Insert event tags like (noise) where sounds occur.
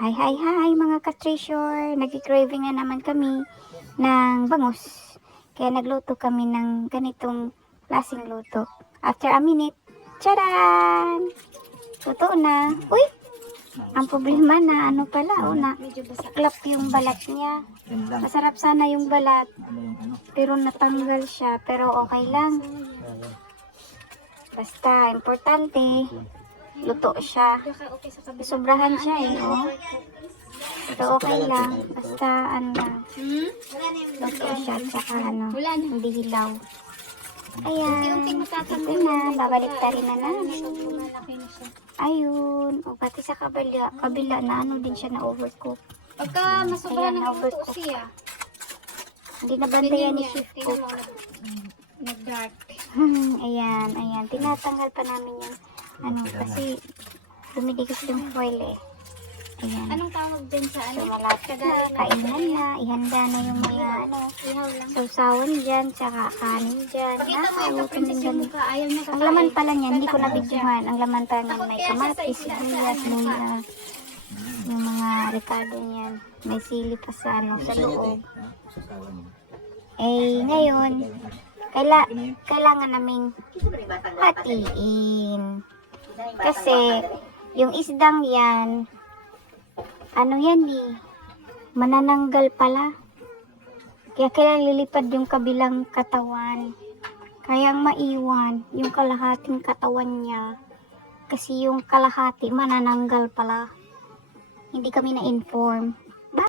Hi, hi, hi mga ka-treasure. Nag-craving na naman kami ng bangus. Kaya nagluto kami ng ganitong klaseng luto. After a minute, charan! Totoo na. Uy! Ang problema na ano pala, oh, na iklap yung balat niya. Masarap sana yung balat, pero natanggal siya. Pero okay lang. Basta, importante, luto siya. Sobrahan siya eh, oh. Pero okay lang. Basta, ano lang. Luto siya, tsaka ano, hindi hilaw. Ayan, ito na, babalik ta rin na namin. Ayun, o pati sa kabila, kabila na ano din siya na overcook. Pagka masobra luto overcook. siya, Hindi na bantayan ni chef cook. nag-dark. (laughs) ayan, ayan, tinatanggal pa namin yung ano, kasi dumidikit yung foil eh. Ayan. Anong tawag din sa So, ano? malapit na, kainan na, ihanda na yung mga ano, Ihaw lang. sausawan dyan, tsaka kanin dyan. Pakita mo yung princess yung mukha. Ayaw niya Ang laman pala niyan, hindi ko nabidyohan. Ang laman pala niyan may kamatis, sibuyas, may mga, yung mga rekado niyan. May sili pa sa ano, sa loob. Sasawa niyo. Eh, ngayon, kaila, kailangan naming hatiin. Kasi, yung isdang yan, ano yan eh, manananggal pala. Kaya kailangan lilipad yung kabilang katawan. Kayang maiwan yung kalahating katawan niya. Kasi yung kalahati manananggal pala. Hindi kami na-inform.